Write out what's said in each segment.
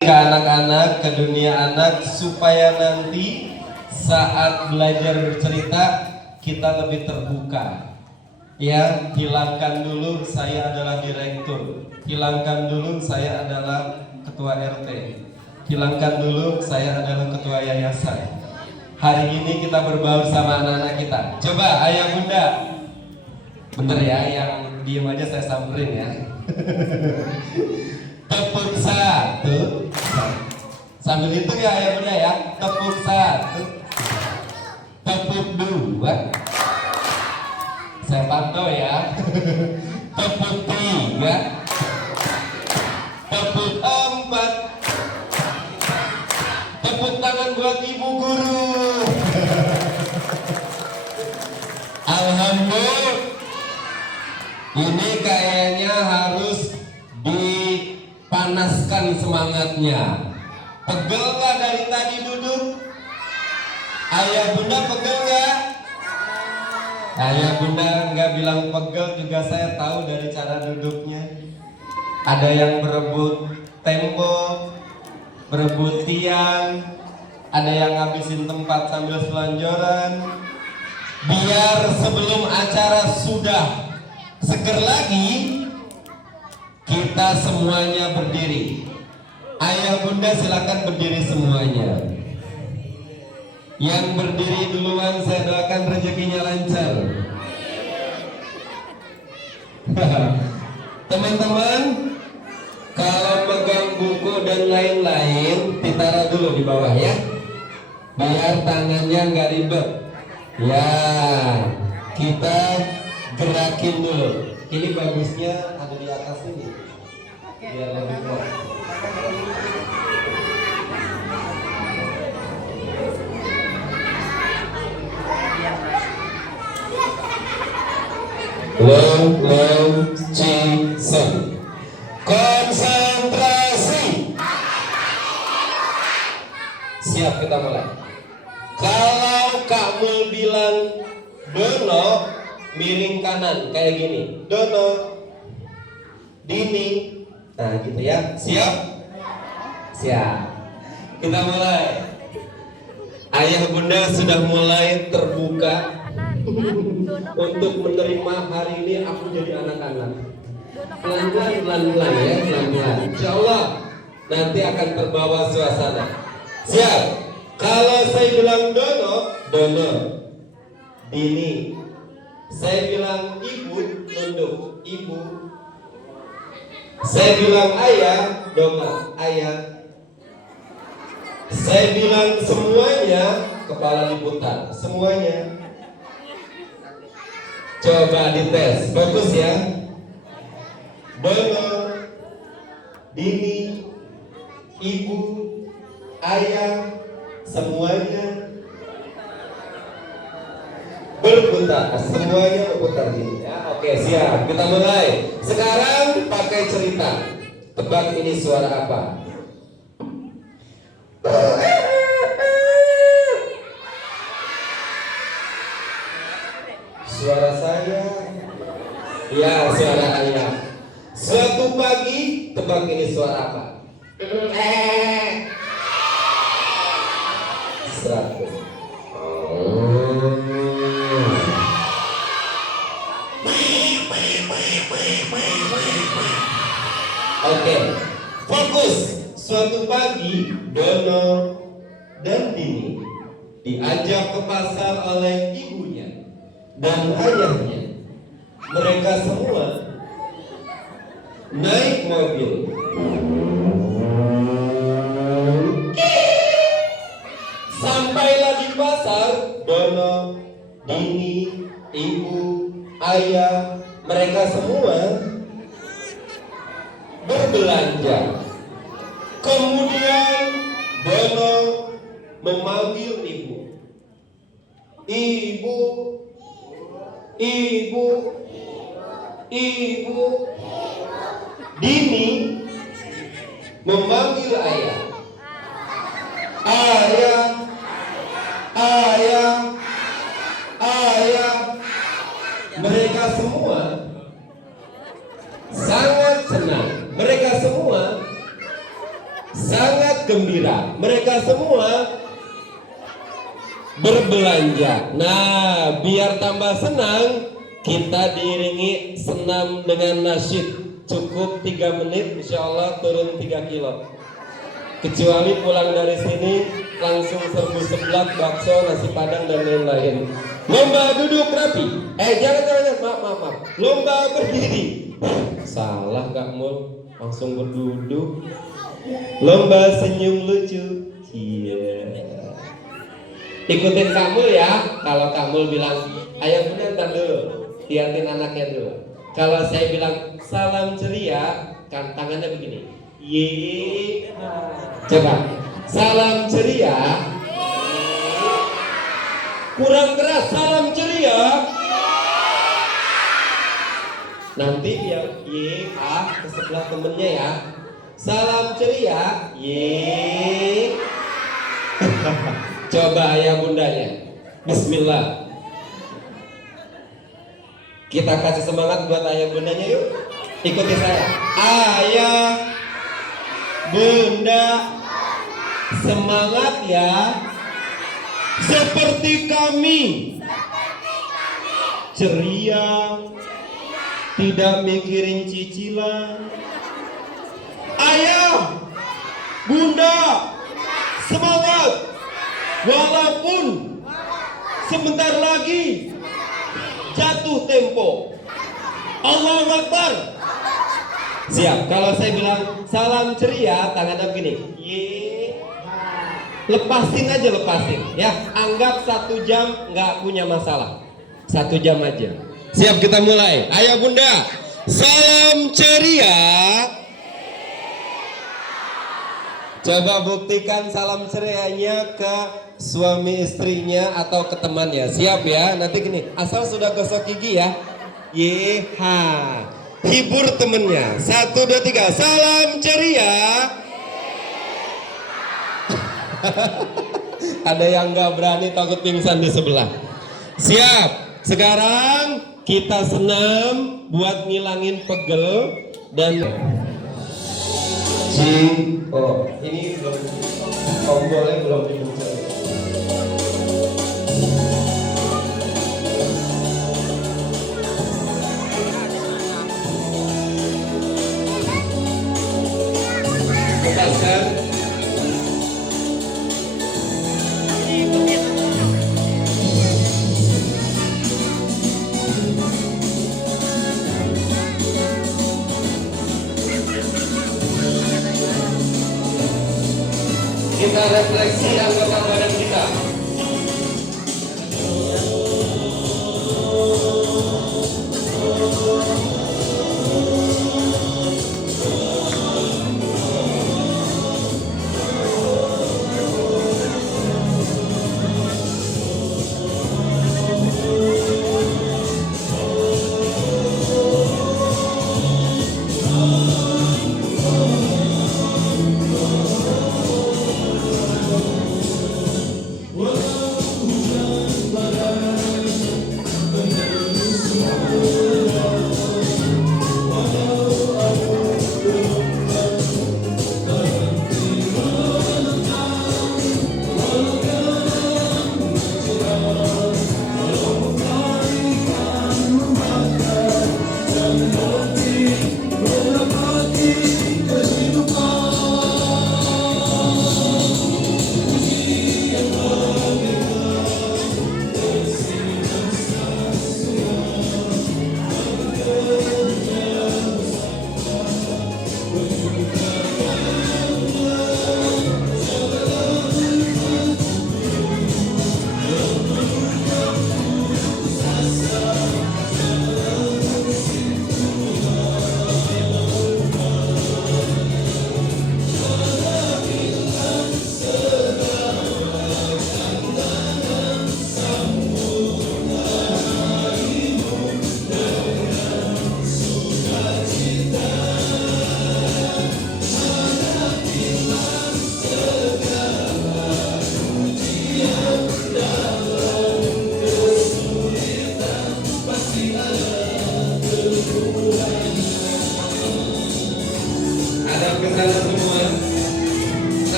ke anak-anak, ke dunia anak, supaya nanti saat belajar bercerita kita lebih terbuka. Ya, hilangkan dulu saya adalah direktur, hilangkan dulu saya adalah ketua RT, hilangkan dulu saya adalah ketua yayasan. Hari ini kita berbaur sama anak-anak kita. Coba ayah bunda, bener ya, yang diem aja saya samperin ya. Tepuk satu, sambil hitung ya ayah bunda ya. Tepuk satu, tepuk dua, saya pantau ya. Tepuk tiga, tepuk empat, tepuk tangan buat ibu guru. Alhamdulillah, ini kayaknya harus dipanaskan semangatnya. Pegel gak dari tadi duduk? Ayah bunda pegel gak? Ayah bunda nggak bilang pegel juga saya tahu dari cara duduknya. Ada yang berebut tembok, berebut tiang, ada yang ngabisin tempat sambil selonjoran. Biar sebelum acara sudah seger lagi, kita semuanya berdiri. Ayah bunda silakan berdiri semuanya. Yang berdiri duluan saya doakan rezekinya lancar. Teman-teman, kalau pegang buku dan lain-lain ditaruh dulu di bawah ya, biar tangannya nggak ribet. Ya, kita gerakin dulu. Ini bagusnya ada di atas ini, biar lebih kuat. Long Cison. Konsentrasi. Siap, kita mulai. Kalau kamu bilang dono, miring kanan kayak gini. Dono, Dini. Nah gitu ya. Siap? Siap. Kita mulai. Ayah bunda sudah mulai terbuka untuk menerima hari ini aku jadi anak-anak. Pelan-pelan ya, pelan-pelan. Insya Allah nanti akan terbawa suasana. Siap? Kalau saya bilang dono, dono, Dini. Saya bilang ibu, nunduk, ibu. Saya bilang ayah, dongak, ayah. Saya bilang semuanya, kepala diputar, semuanya. Coba dites, bagus ya. Dono, Dini, ibu, ayah, semuanya berputar, semuanya berputar gini ya. Oke, siap, kita mulai. Sekarang pakai cerita. Tebak ini suara apa? Suara saya. Ya, suara ayah. Suatu pagi, tebak ini suara apa? 100. Oke, fokus. Suatu pagi, Dono dan Dini diajak ke pasar oleh ibunya dan ayahnya. Mereka semua naik mobil. Sampailah di pasar, Dono, Dini, ibu, ayah, mereka semua berbelanja. Kemudian Dono memanggil ibu. Ibu, ibu, ibu. Dini memanggil ayah. Ayah, ayah, ayah. Mereka semua sangat senang. Mereka semua sangat gembira. Mereka semua berbelanja. Nah, biar tambah senang, kita diiringi senam dengan nasyid. Cukup 3 menit, insya Allah turun 3 kilo. Kecuali pulang dari sini langsung serbu seblak, bakso, nasi padang dan lain-lain. Lomba duduk rapi. Jangan, maaf. Lomba berdiri. Salah Kak Mul, langsung berduduk. Lomba senyum lucu. Iya. Ikutin Kak Mul ya. Kalau Kak Mul bilang, ayo bunda ntar dulu, liatin anaknya dulu. Kalau saya bilang salam ceria, kan tangannya begini. Ye. Coba. Salam ceria. Kurang keras, salam ceria. Nanti dia ke sebelah temennya ya. Salam ceria. Ye. Coba ayah bundanya. Bismillah. Kita kasih semangat buat ayah bundanya yuk. Ikuti saya. Ayah bunda semangat ya. Seperti kami. Ceria. Tidak mikirin cicilan. Ayah bunda semangat. Walaupun sebentar lagi jatuh tempo. Allahu Akbar. Siap. Kalau saya bilang salam ceria, tangannya begini. Ye. Lepasin aja, lepasin. Ya, anggap 1 jam nggak punya masalah. 1 jam aja. Siap, kita mulai. Ayah bunda, salam ceria. Coba buktikan salam cerianya ke suami istrinya atau ke temannya. Siap ya. Nanti gini, asal sudah gosok gigi ya. Yeha. Hibur temennya. 1, 2, 3. Salam ceria. Ada yang nggak berani, takut pingsan di sebelah. Siap. Sekarang kita senam buat ngilangin pegel dan ini belum tombolnya belum dipencet. Lepaskan. Kita refleksi anggota badan kita.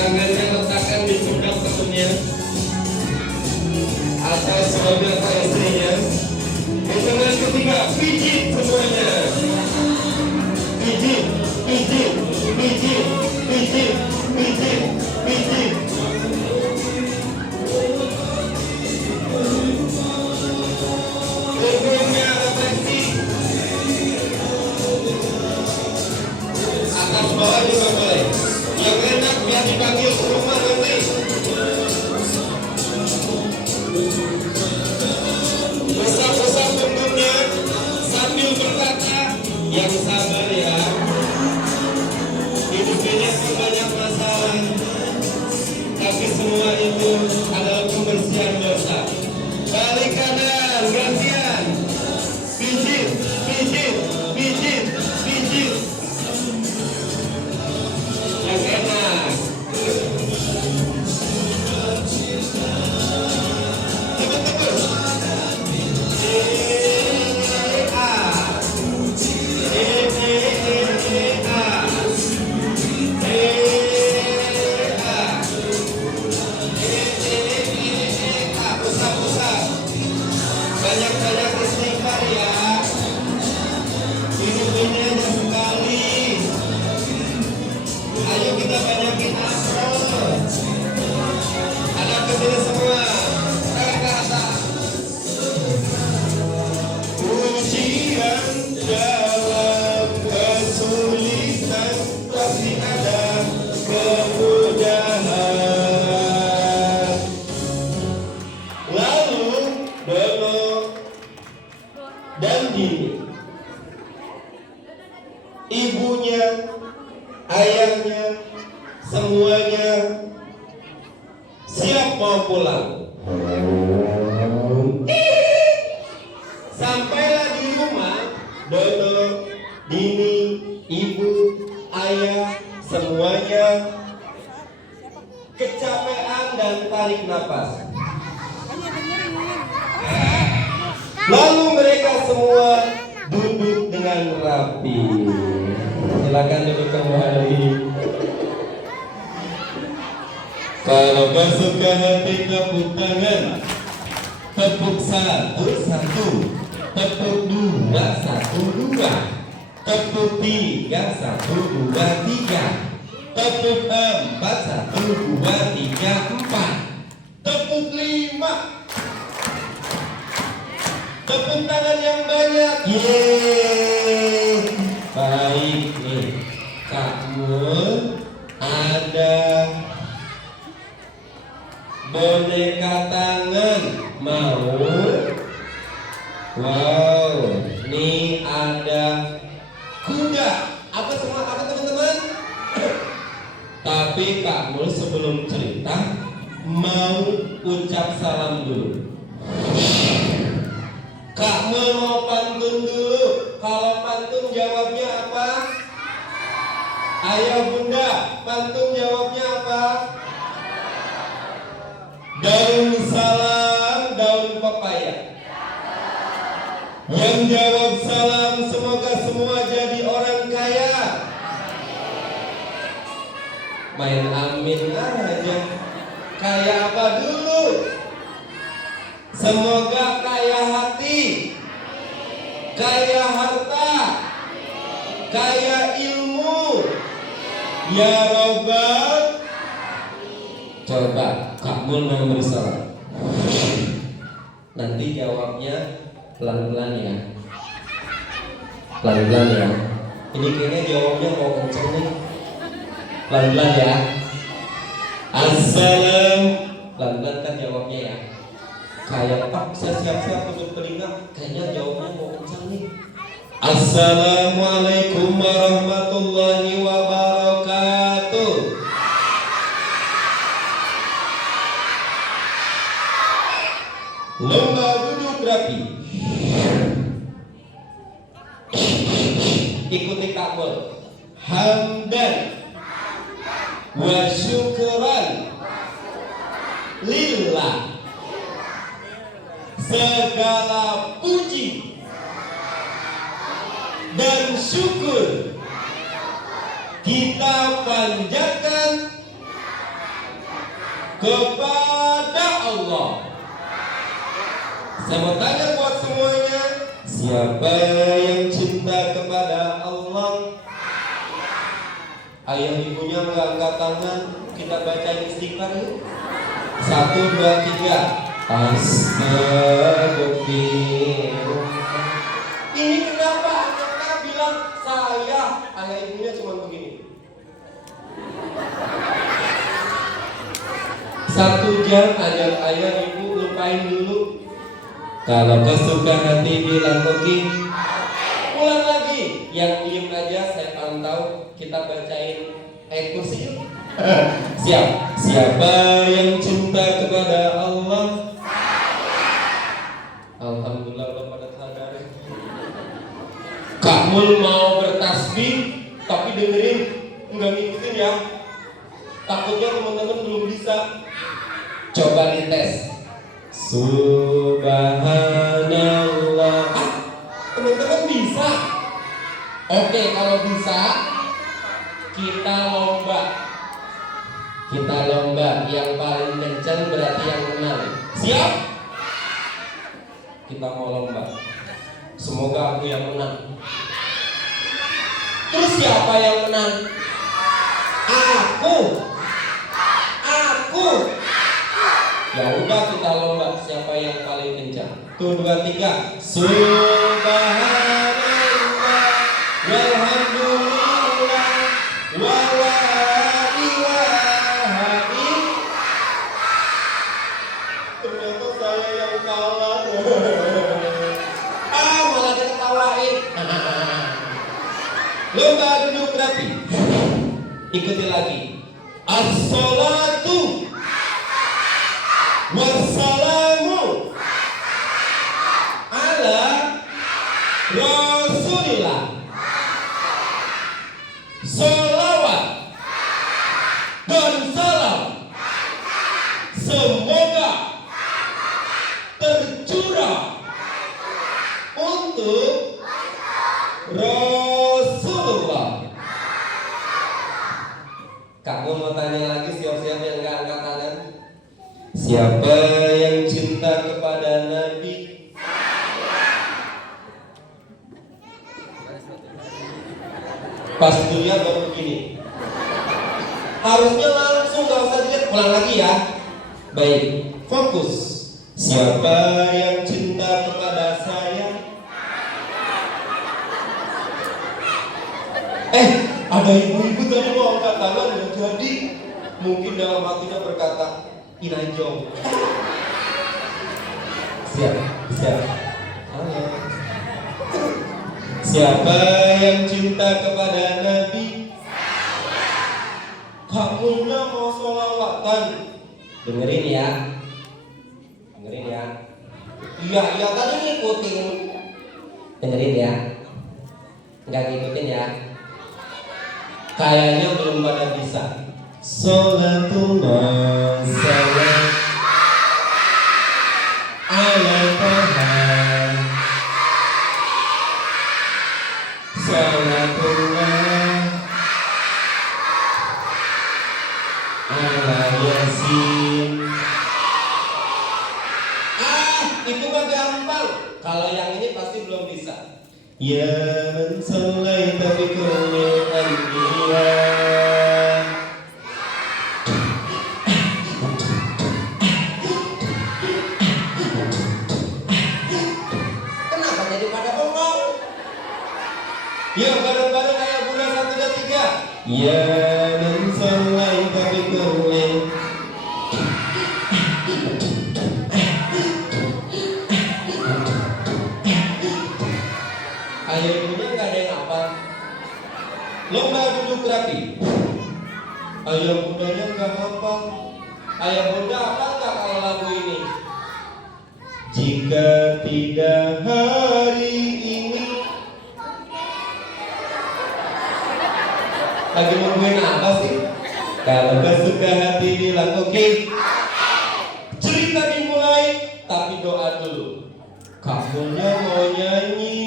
Tangannya letakkan di pundak temennya atau saudara atau istrinya. Hitungan ketiga, pijit semuanya. Pijit, pijit, pijit, pijit, pijit, pijit. Punggungnya refleksi. Atas bawah juga boleh. Yang enak biar dipanggil ke rumah nanti. Usap-usap punggungnya sambil berkata, yang sabar ya. Hidup ini banyak masalah, tapi semua itu adalah pembersihan dosa. Balik kanan, gantian. Pijit, pijit, pijit, pijit. Yang enak. Banyak-banyak istighfar ya. Hidup ini hanya sekali. Ayo kita banyakin amal. Ada kesini semua. Tangan ke atas. Ujian dalam kesulitan pasti ada kemudahan. Lalu Dono dan Dini, ibunya, ayahnya, semuanya siap mau pulang. Sampailah di rumah, Dono, Dini, ibu, ayah, semuanya kecapean dan tarik nafas. Lalu mereka semua duduk dengan rapi. Silakan duduk kembali. Kalau bersuka hati tepuk tangan. Tepuk satu, satu. Tepuk dua, satu, dua. Tepuk tiga, satu, dua, tiga. Tepuk empat, satu, dua, tiga, empat. Tepuk lima. Tepuk tangan yang banyak. Yeay. Baik nih. Kamu ada boneka tangan. Mau? Wow. Nih ada kuda. Apa semua? Apa teman-teman? Tapi kamu sebelum cerita mau ucap salam dulu. Kak Mul mau pantun dulu. Kalau pantun jawabnya apa? Ayah bunda, pantun jawabnya apa? Daun salam, daun pepaya. Yang jawab salam semoga semua jadi orang kaya. Main amin aja. Kaya apa dulu? Semoga kaya hati, kaya harta, kaya ilmu, ya Robbal. Coba Kak Mul mau beri salam. Nanti jawabnya pelan-pelan ya. Pelan-pelan ya. Ini kayaknya jawabnya mau kenceng nih. Pelan-pelan ya. Assalam. Pelan-pelan kan jawabnya ya. Kayak Pak, saya siap-siap untuk telinga. Kayaknya jawabnya mau kencang nih. Assalamualaikum warahmatullahi wabarakatuh. Lomba duduk rapi. Ikuti Kak Mul. Hamdan wa syukran lillah. Segala puji dan syukur kita panjatkan kepada Allah. Saya mau tanya buat semuanya, siapa yang cinta kepada Allah? Ayah ibunya nggak angkat tangan, kita baca istighfar yuk. 1, 2, 3. Astagfirullah. Ini kenapa anaknya bilang saya, ayah ibunya cuma begini. 1 jam ajak ayah ibu lupain dulu. Kalau kesukaan hati bilang oke. Ulang lagi. Yang diem aja saya pantau. Kita bacain ayat kursi yuk. Siap. Siapa yang cinta kepada Allah? Alhamdulillah udah pada sadar. Kamu mau bertasbih tapi dengerin, nggak ngikutin ya. Takutnya teman-teman belum bisa. Coba dites. Subhanallah. Teman-teman bisa? Oke, kalau bisa kita lomba. Kita lomba, yang paling kencang berarti yang menang. Siap? Kita mau lomba. Semoga aku yang menang. Terus siapa yang menang? Aku. Ya udah kita lomba siapa yang paling kencang. 1, 2, 3. Subhanallah walhamdulillah wa la ilaha illallah. Ternyata saya yang kalah. Malah diketawain. Lomba duduk rapi. Ikuti lagi. As-salatu wassalamu ala Rasulillah. Salawat dan salam semoga tercurah untuk Rasulullah. Kamu mau tanya lagi siapa-siapa yang gak angkat tangan? Siapa yang cinta kepada Nabi? Pas dilihat baru begini. Harusnya langsung gak usah dilihat. Ulang lagi ya. Baik, fokus. Siapa yang cinta kepada saya? Ada ibu-ibu tadi mau angkat tangan dan jadi mungkin dalam hatinya berkata Inanjong. Siap. Halo. Siapa yang cinta kepada Nabi? Kamunya mau sholawatan. Dengerin ya. Iya tadi ngikutin. Dengerin ya. Enggak ngikutin ya. Kayaknya belum pada bisa. Sholatullah salam ala Taha. Sholatullah ala Yasin. Itu mah gampang. Kalau yang ini pasti belum bisa. Ya man sallaita bi kulli anbiya. Kenapa jadi pada bengong? Ya bareng-bareng ayat bunda 1 dan 3. Ya man sallaita bi kulli. Ayah bunda nggak ada yang hafal. Lomba duduk rapi. Ayah bundanya nggak hafal. Ayah bunda hafal nggak kalau lagu ini? Jika tidak hari ini. Lagi nungguin apa sih? Kalau kesuka hati bilang oke. Cerita dimulai, tapi doa dulu. Kamunya mau nyanyi,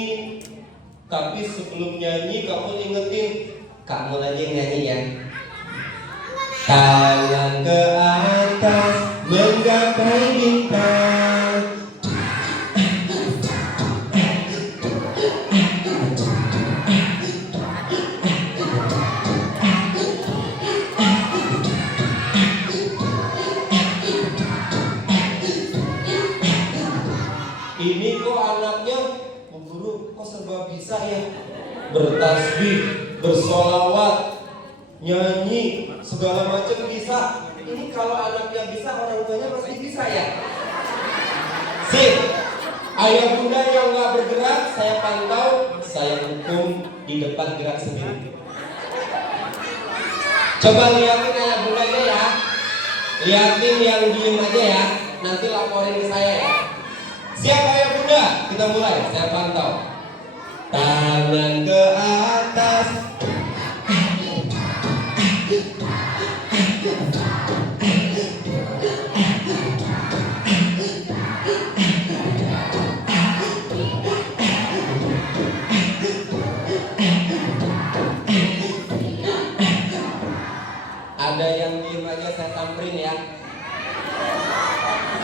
tapi sebelum nyanyi kamu ingetin, kamu lagi nyanyi ya. Tangan ke atas, bertasbih, bersolawat, nyanyi, segala macam bisa. Ini kalau anaknya bisa, orang tuanya pasti bisa ya. Sip. Ayah bunda yang nggak bergerak, saya pantau, saya hukum di depan gerak sendiri. Coba liatin ayah bundanya ya. Liatin yang diem aja ya. Nanti laporin ke saya ya. Siap ayah bunda? Kita mulai, saya pantau. Tangan ke atas. Ada yang diem aja saya samperin ya.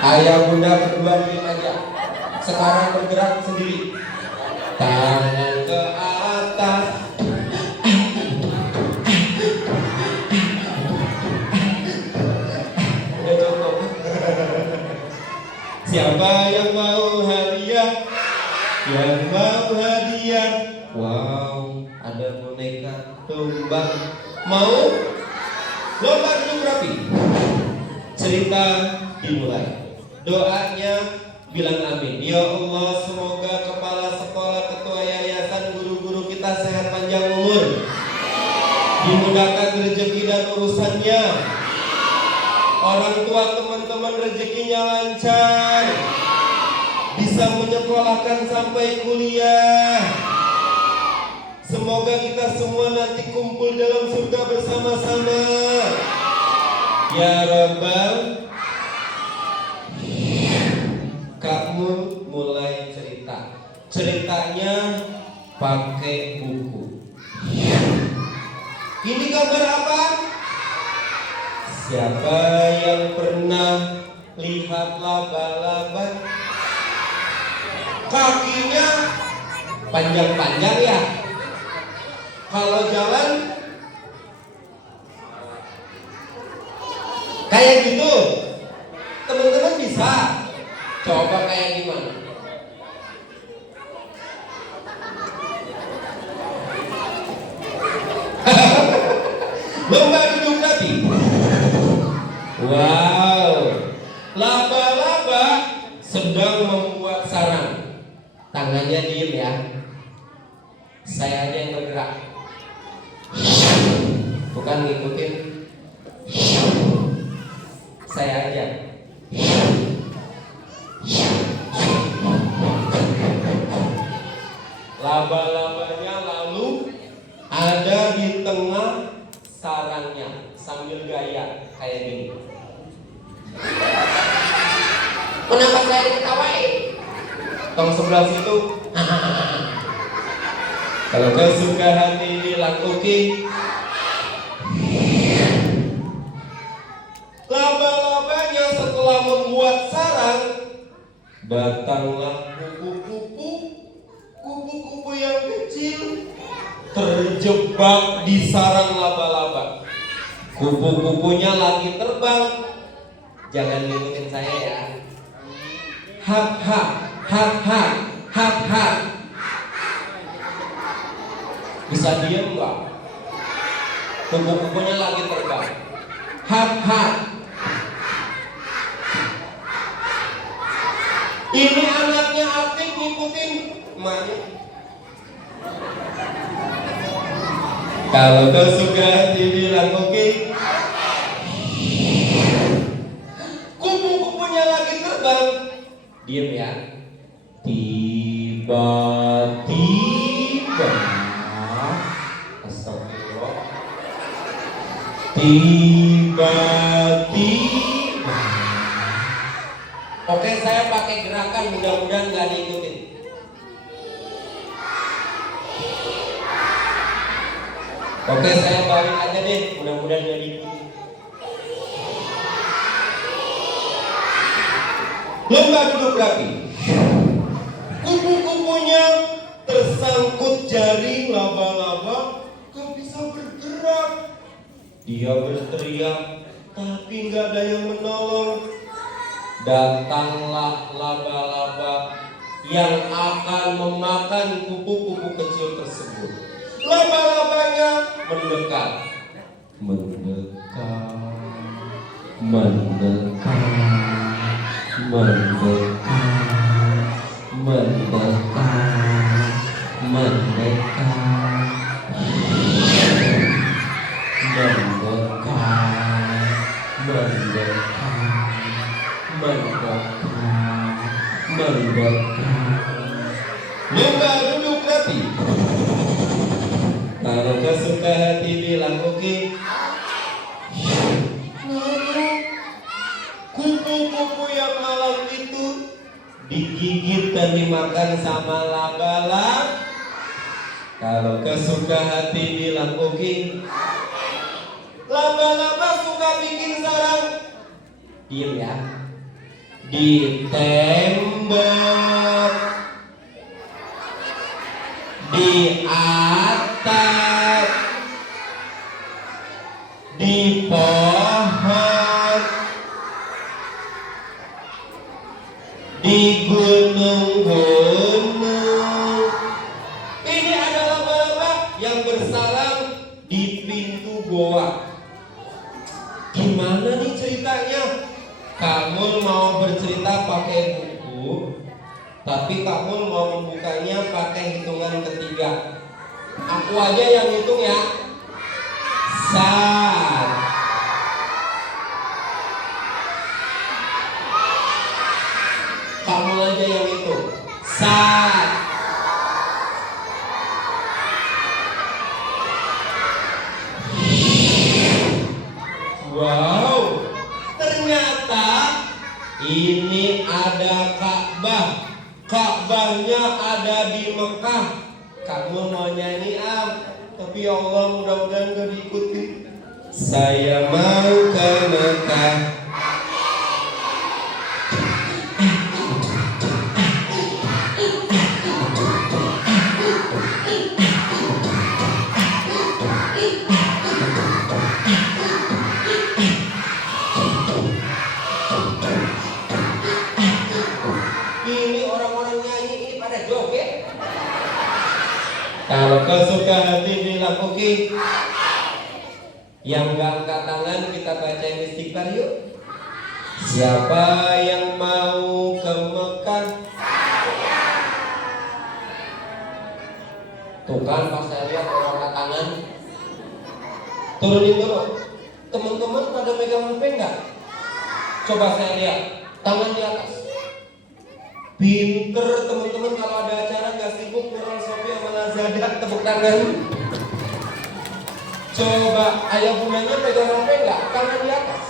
Ayah bunda berdua diem aja. Sekarang bergerak sendiri. Tangan ke atas. Udah cukup. Siapa yang mau hadiah? Yang mau hadiah? Wow, ada boneka tumbang. Mau? Lomba duduk rapi. Cerita dimulai. Doanya bilang amin. Ya Allah, semoga kepala sekolah, ketua yayasan, guru-guru kita sehat panjang umur, dimudahkan rezeki dan urusannya. Orang tua teman-teman rezekinya lancar, bisa menyekolahkan sampai kuliah. Semoga kita semua nanti kumpul dalam surga bersama-sama. Ya Rabbal. Kamu mulai cerita. Ceritanya pakai buku. Ini gambar apa? Siapa yang pernah lihat laba-laba? Kakinya panjang-panjang ya. Kalau jalan kayak gitu, teman-teman bisa coba kayak gimana? Lomba duduk rapi. Wow, laba-laba sedang membuat sarang. Tangannya diem ya. Saya aja yang bergerak. Bukan ngikutin. Saya aja. Laba-labanya lalu ada di tengah sarangnya sambil gaya kayak gini. Kenapa saya diketawain? Tong sebelah situ. Kalau kau suka hati bilang oke. Laba-labanya setelah membuat sarang, datanglah kupu-kupu yang kecil terjebak di sarang laba-laba. Kupu-kupunya lagi terbang. Jangan ngikutin saya ya. Hap hap hap hap hap hap. Bisa diam nggak? Kupu-kupunya lagi terbang. Hap hap. Ini anaknya aktif ngikutin emaknya. Kalau kau suka dibilang oke. Kupu-kupunya lagi terbang. Diam ya. Tiba-tiba, astagfirullah. Tiba-tiba. Oke, saya pakai gerakan, mudah-mudahan nggak diikutin. Oke, saya balik aja deh, mudah-mudahan nggak diikutin. Lomba duduk rapi. Kupu-kupunya tersangkut jaring laba-laba, gak bisa bergerak. Dia berteriak, tapi nggak ada yang menolong. Datanglah laba-laba yang akan memakan kupu-kupu kecil tersebut. Laba-labanya mendekat. Mendekat, mendekat, mendekat, mendekat, mendekat, mendekat. Lomba duduk rapi. Kalau kesuka hati bilang oke. Kupu-kupu yang malam itu digigit dan dimakan sama laba-laba. Kalau kesuka hati bilang oke. Laba-laba suka bikin sarang. Diam ya. Ditembok, di atap, di pohon, di gunung-gunung. Ini adalah laba-laba yang bersarang di pintu goa. Gimana nih ceritanya? Kamu mau bercerita pakai buku, tapi kamu mau membukanya pakai hitungan ketiga. Aku aja yang hitung ya. Kamu aja yang hitung. Wow, ternyata ini ada Ka'bah. Ka'bahnya ada di Mekah. Kamu mau nyanyi tapi ya Allah mudah-mudahan gak diikuti. Saya mau ke Mekah. Kalau kesuka hati bilang oke. Yang gak angkat tangan kita baca istighfar yuk. Siapa yang mau ke Mekah? Tuh kan pas saya lihat orang angkat tangan. Turunin dulu. Teman-teman pada megang HP enggak? Coba saya lihat tangan di atas. Pinter teman-teman, kalau ada acara gak sibuk ngobrol Sofi sama Lazada, tepuk tangan. Coba ayah bundanya pegang HP enggak? Tangan di atas.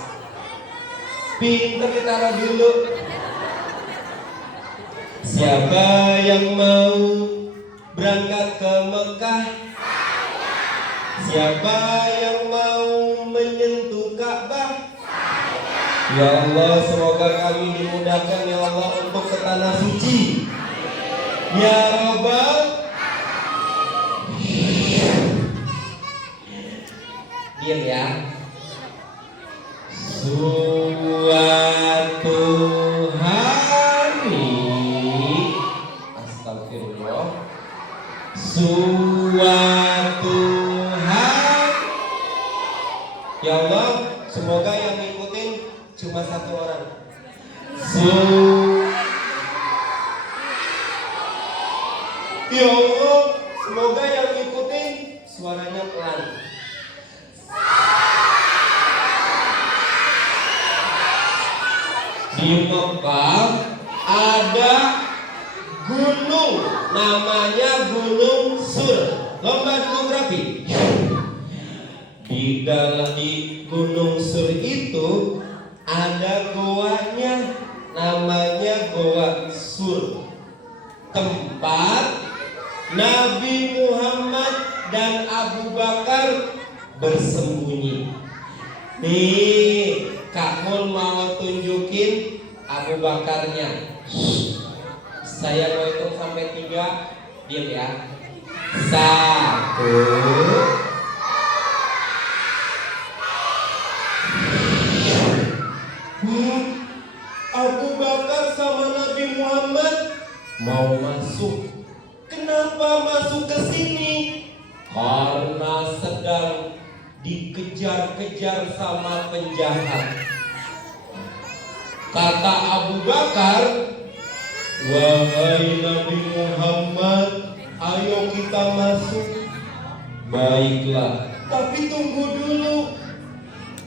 Pinter, ditaruh dulu. Siapa yang mau berangkat ke Mekah? Siapa yang mau menyentuh Ka'bah? Ya Allah, semoga kami dimudahkan ya Allah untuk ke tanah suci. Ya Rabbal. Diam ya. Suatu hari, astagfirullah. Suatu hari, ya Allah, semoga yang ngikutin cuma satu orang. Ya Allah, semoga yang ngikutin suaranya pelan. Di Mekah ada gunung, namanya Gunung Sur. Lomba geografi. Di Gunung Sur itu ada goanya, namanya Goa Sur. Tempat Nabi Muhammad dan Abu Bakar bersembunyi. Nih, Kak Mul mau tunjukin Abu Bakarnya. Saya mau hitung sampai 3. Diam ya. 1. Abu Bakar sama Nabi Muhammad mau masuk. Kenapa masuk ke sini? karena sedang dikejar-kejar sama penjahat. Kata Abu Bakar, wahai Nabi Muhammad, ayo kita masuk. Baiklah, tapi tunggu dulu.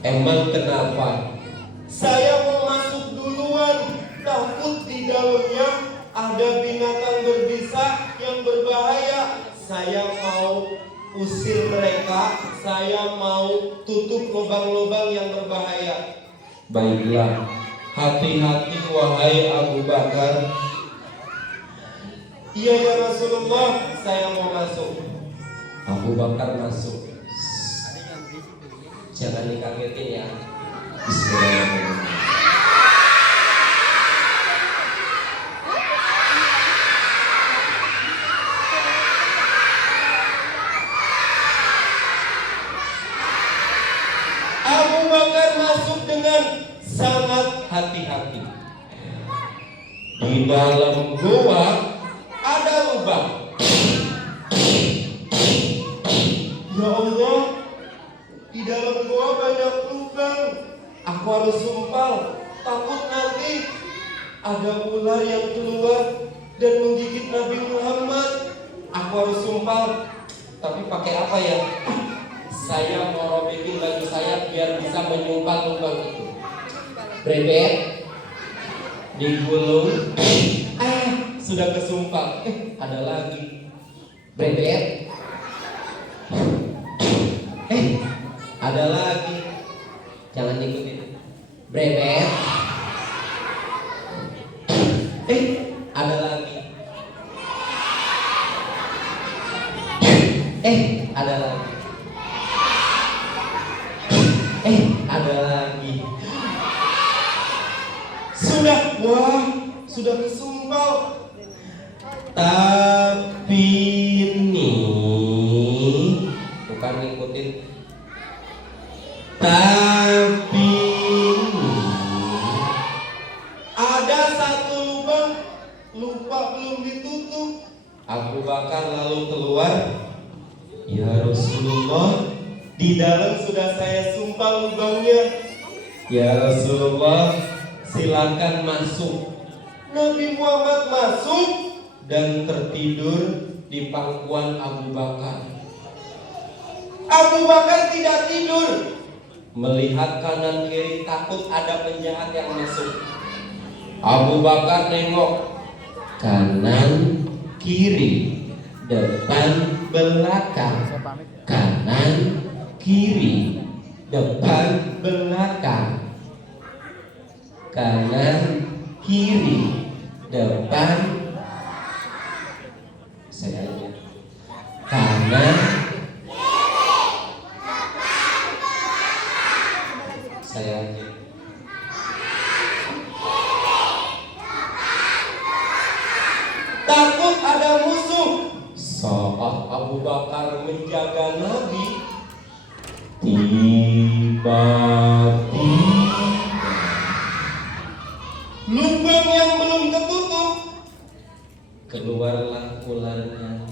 Emang kenapa? Saya mau masuk duluan, takut di dalamnya ada binatang berbisa yang berbahaya. Saya mau usir mereka, saya mau tutup lubang-lubang yang berbahaya. Baiklah, hati-hati wahai Abu Bakar. Iya ya Rasulullah, saya mau masuk. Abu Bakar masuk. Jangan dikagetin ya. Bismillahirrahmanirrahim. Abu Bakar masuk dengan sangat hati-hati. Di dalam gua ada lubang. Ya Allah, di dalam gua banyak lubang. Aku harus sumpal, takut nanti ada ular yang keluar dan menggigit Nabi Muhammad. Aku harus sumpal, tapi pakai apa ya? Saya mau robekin baju saya biar bisa menyumpal lubang itu. Brebet, digulung, sudah kesumpal. Ada lagi. Brebet, ada lagi. Jangan ikutin. Brebet, ada lagi. Ada lagi. Ada lagi. Sudah kesumpal. Tapi ini bukan ngikutin. Tapi ini ada satu lubang lupa belum ditutup. Abu Bakar lalu keluar. Ya Rasulullah, di dalam sudah saya sumpah lubangnya. Ya Rasulullah, silakan masuk. Nabi Muhammad masuk dan tertidur di pangkuan Abu Bakar. Abu Bakar tidak tidur, melihat kanan kiri takut ada penjahat yang masuk. Abu Bakar nengok kanan kiri, depan belakang, kanan kiri, depan belakang, kanan kiri, depan. Saya aja. Kanan, saya aja. Takut ada musuh. Saat Abu Bakar menjaga Nabi, tiba-tiba lubang yang belum ketutup, keluarlah ularnya.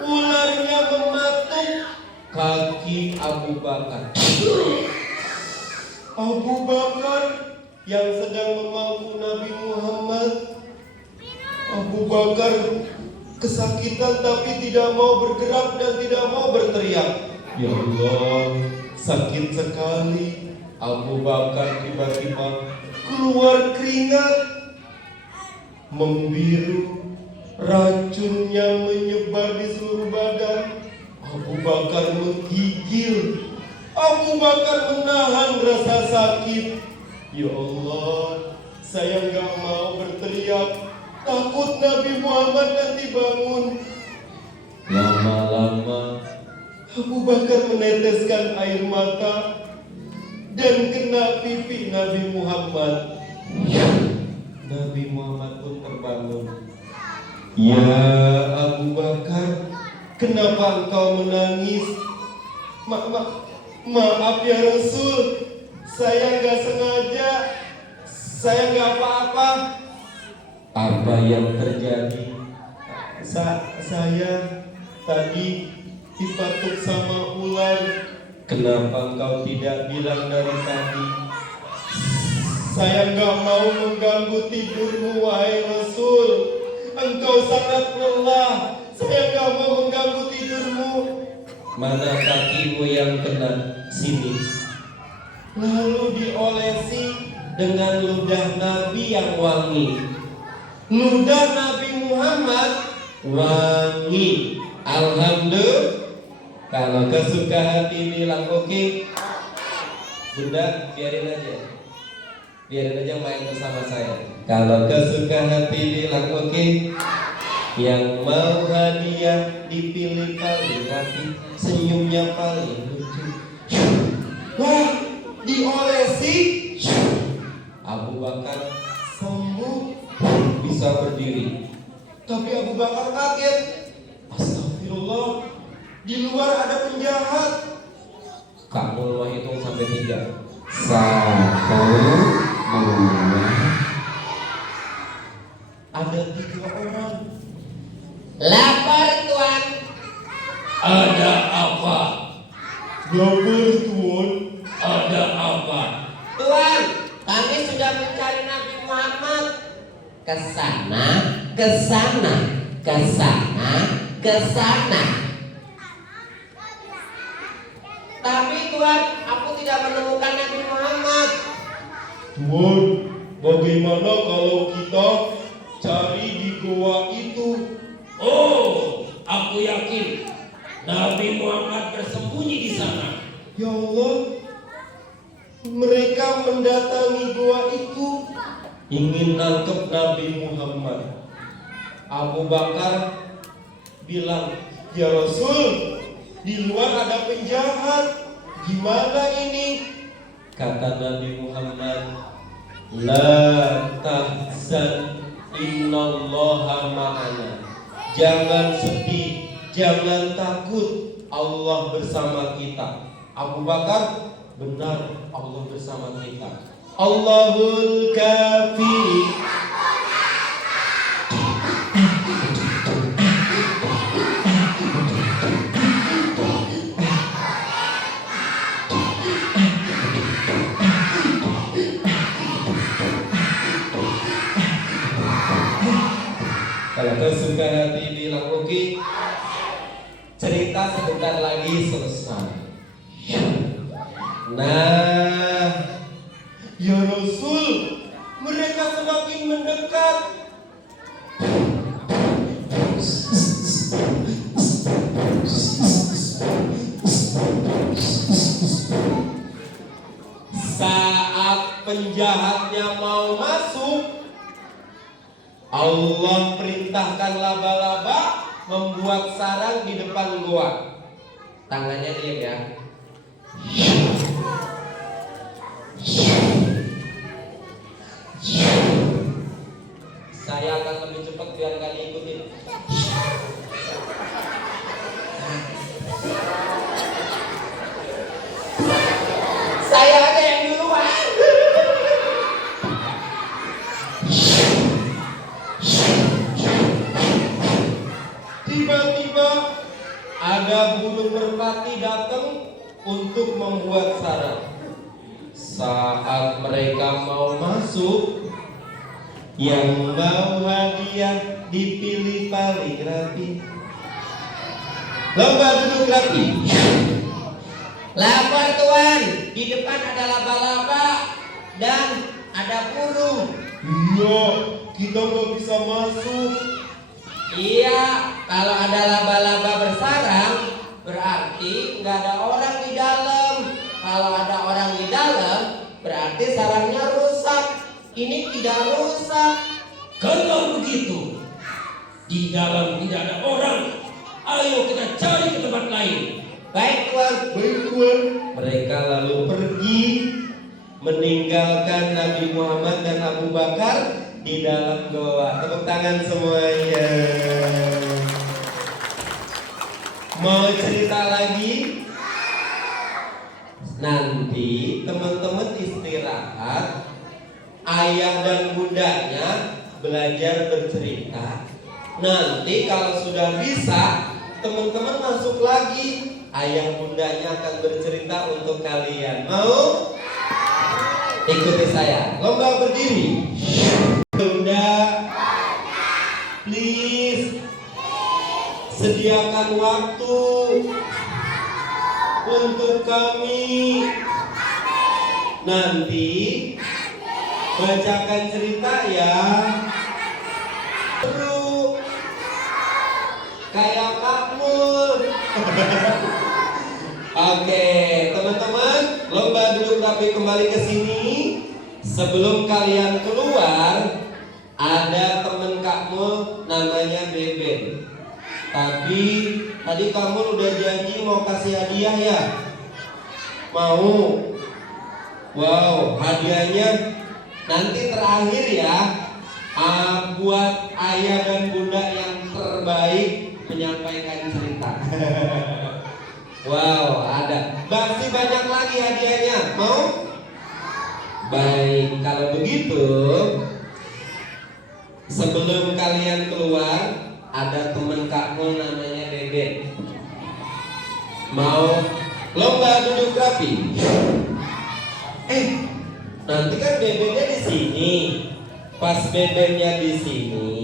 Ularnya mematuk kaki Abu Bakar. Abu Bakar yang sedang memangku Nabi Muhammad. Abu Bakar kesakitan tapi tidak mau bergerak dan tidak mau berteriak. Ya Allah, sakit sekali. Abu Bakar tiba-tiba keluar keringat membiru, racunnya menyebar di seluruh badan. Abu Bakar menggigil. Abu Bakar menahan rasa sakit. Ya Allah, saya nggak mau berteriak, takut Nabi Muhammad nanti bangun. Lama-lama Abu Bakar meneteskan air mata dan kena pipi Nabi Muhammad. Nabi Muhammad pun terbangun. Ya Abu Bakar, kenapa engkau menangis? Maaf ya Rasul, saya nggak sengaja, saya nggak apa-apa. Apa yang terjadi? Saya tadi dipatuk sama ular. Kenapa engkau tidak bilang dari tadi? Saya nggak mau mengganggu tidurmu, wahai Rasul. Engkau sangat lelah. Saya nggak mau mengganggu tidurmu. Mana kakimu yang kena? Sini. Lalu diolesi Dengan ludah Nabi yang wangi. ludah Nabi Muhammad. Wangi. Alhamdulillah. Kalau kesuka hati bilang oke. Bunda biarin aja. Biarin aja main bersama saya. Kalau kesuka hati bilang oke. Yang mau hadiah dipilih paling rapi, senyumnya paling lucu. Wah, diolesi. Abu Bakar sembuh, bisa berdiri. Tapi Abu Bakar kaget. Astagfirullah, di luar ada penjahat. Kamu mau hitung sampai 3. 1, 2. Ada 3 orang. Lapor tuan. Ada apa? Lapor tuan. Ada apa? Tuan, kami sudah mencari Nabi Muhammad. Kesana, kesana, kesana, kesana. Tapi tuan, aku tidak menemukan Nabi Muhammad. Tuan, bagaimana kalau kita cari di goa itu? Oh, aku yakin Nabi Muhammad bersembunyi di sana. Ya Allah, mereka mendatangi goa itu. Ingin nangkep Nabi Muhammad. Abu Bakar bilang, Ya Rasul, di luar ada penjahat. Gimana ini? kata Nabi Muhammad, la tahzan innallaha ma'ana. Jangan sedih, jangan takut, Allah bersama kita. Abu Bakar, benar, Allah bersama kita. Allahul kafi. Kalau kau suka hati bilang oke. Cerita sebentar lagi selesai. Nah, Ya Rasul, mereka semakin mendekat. saat penjahatnya mau masuk, Allah perintahkan laba-laba membuat sarang di depan gua. Tangannya diam ya. Saya akan lebih cepat biar kalian ikutin. Saya ada yang duluan. Tiba-tiba ada burung merpati datang untuk membuat sarang. Saat mereka mau masuk, yang mau hadiah dipilih paling rapi. Lomba duduk rapi. Lapor tuan, di depan ada laba-laba dan ada burung. Iya, kita nggak bisa masuk. Iya, kalau ada laba-laba bersarang, berarti nggak ada orang di dalam. Kalau ada orang di dalam, berarti sarangnya rusak. Ini tidak rusak. Kalau begitu, di dalam tidak ada orang. Ayo kita cari ke tempat lain. Baik tuan. Baik tuan. Mereka lalu pergi meninggalkan Nabi Muhammad dan Abu Bakar di dalam goa. Tepuk tangan semuanya. Mau cerita lagi? Nanti teman-teman istirahat, ayah dan bundanya belajar bercerita. Nanti kalau sudah bisa, teman-teman masuk lagi. Ayah bundanya akan bercerita untuk kalian. Mau? Ikuti saya. Lomba berdiri. Bunda, please sediakan waktu untuk kami. Nanti bacakan cerita ya. Seru kayak Kak Mul. Oke, teman-teman, lomba duduk rapi kembali ke sini. Sebelum kalian keluar, ada temen Kak Mul namanya Beben. Tapi tadi Kak Mul udah janji mau kasih hadiah ya? Mau? Wow, hadiahnya nanti terakhir ya. Buat ayah dan bunda yang terbaik menyampaikan cerita. Wow, ada. Masih banyak lagi hadiahnya. Mau? Baik, kalau begitu sebelum kalian keluar, ada teman Kak Mul namanya Beben. Mau lomba duduk rapi? Nanti kan Bebennya di sini. Pas Bebennya di sini,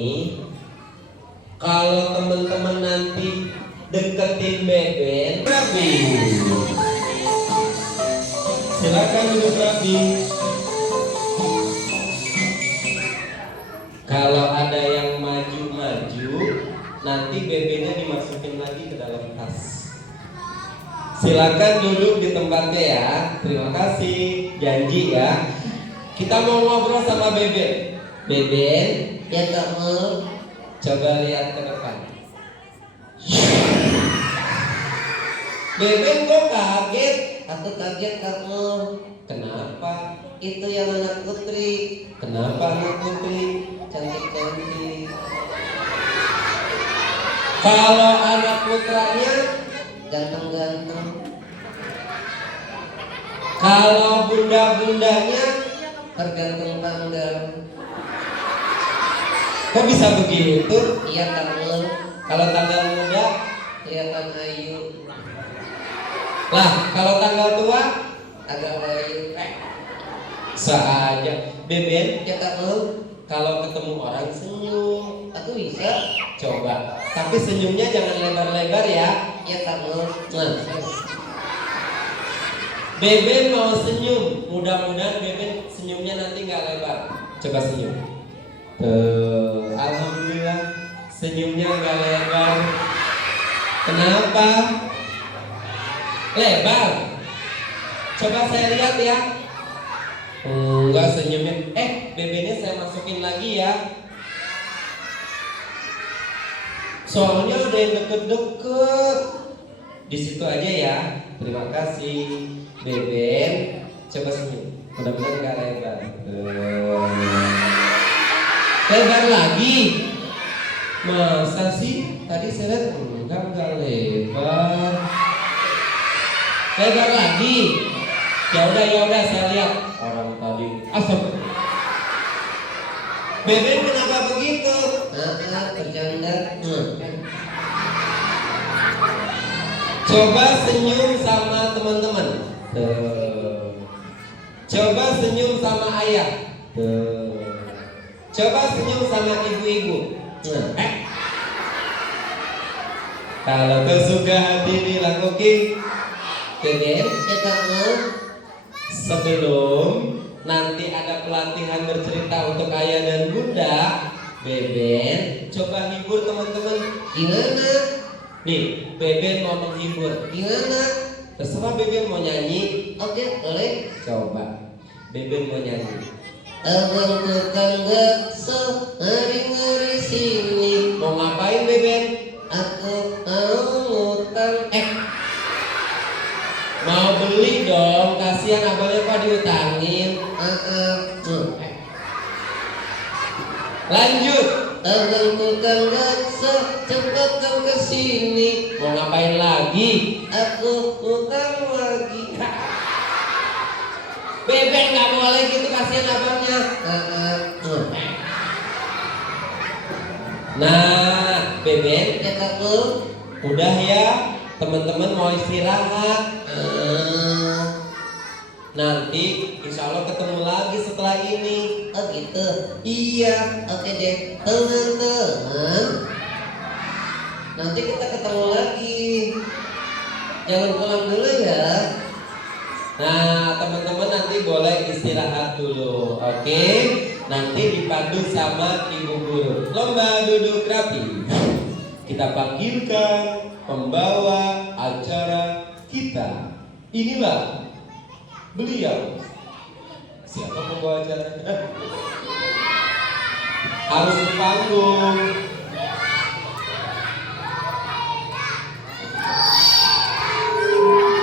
kalau teman-teman nanti deketin Beben, rapi. Silakan duduk rapi. Kalau ada yang maju-maju, nanti Bebennya dimasukin lagi ke dalam tas. Silakan duduk di tempatnya ya. Terima kasih. Janji ya. Kita mau ngobrol sama Beben. Beben, ya Kak Mul. Coba lihat ke depan. Beben kok kaget? Aku kaget Kak Mul. Kenapa? Itu yang anak putri. Kenapa anak putri? Cantik-cantik. Kalau anak putranya, Ganteng-ganteng. kalau bunda-bundanya, Tergantung tanggal. kok bisa begitu? Iya Kak Mul. Kalau tanggal muda, Kelihatan ayu. lah kalau tanggal tua, Agak ayu. saja. Beben, Ya Kak Mul. kalau ketemu orang senyum. Aku bisa. Coba. Tapi senyumnya jangan lebar-lebar ya. Ya Kak Mul. Nah. Beben mau senyum. Mudah-mudahan Beben senyumnya nanti nggak lebar. Coba senyum. Tuh, alhamdulillah senyumnya nggak lebar. Kenapa? Lebar. Coba saya lihat ya. Enggak senyumnya. Bebennya saya masukin lagi ya. Soalnya ada yang deket-deket. Di situ aja ya. Terima kasih. Beben, coba senyum. Mudah-mudahan nggak lebar. Lebar lagi. Masa sih? Tadi saya lihat enggak lebar. Lebar lagi. Ya udah saya lihat. Orang tadi asap. Beben kenapa begitu? Bercanda. Coba senyum sama teman-teman. Coba senyum sama ayah. Coba senyum sama ibu-ibu. Kalau kesuka hati bilang oke. Beben, Ya Kak Mul. sebelum nanti ada pelatihan bercerita untuk ayah dan bunda, Beben coba hibur teman-teman. Gimana? Nih, Beben mau menghibur. Gimana? Terserah Beben mau nyanyi. Oke, boleh. Coba Beben mau nyanyi. Abang tukang bakso hari-hari sini. Mau ngapain Beben? Aku mau ngutang. Mau beli dong, kasihan abangnya kok diutangin. Lanjut. Abang tukang bakso cepat kau kesini. Mau ngapain lagi? Aku utang lagi. Beben nggak boleh gitu, kasihan abangnya. Nah, Beben kita tuh udah ya, teman-teman mau istirahat. Nanti insya Allah ketemu lagi setelah ini. Oh gitu. Iya, oke deh. Teman-teman, nanti kita ketemu lagi. Jangan pulang dulu ya. Nah, teman-teman nanti boleh istirahat dulu, oke? Nanti dipandu sama ibu guru. Lomba duduk rapi. Kita panggilkan pembawa acara kita. Inilah beliau. Siapa pembawa acara? Harus di panggung.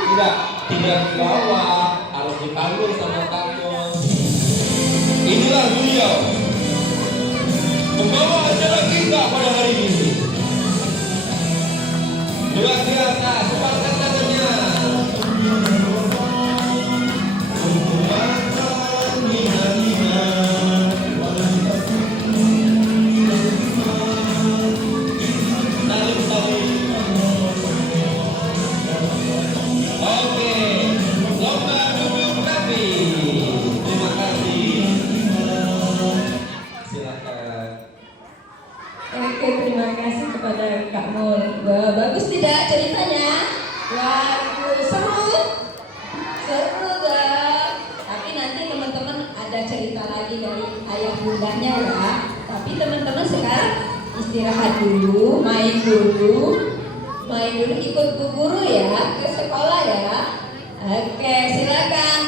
Tidak di bawah, harus di panggung sama kamu. Inilah beliau, pembawa acara kita pada hari ini. Luar biasa, sebarkan tangannya. Oke, lomba duduk rapi. Terima kasih. Silakan. Oke, terima kasih kepada Kak Mul. Wah, bagus tidak ceritanya? Waduh, seru. Seru gak? Tapi nanti teman-teman ada cerita lagi dari ayah bundanya ya. Tapi teman-teman sekarang istirahat dulu, main dulu ikut bu guru ya ke sekolah ya. Oke, silakan.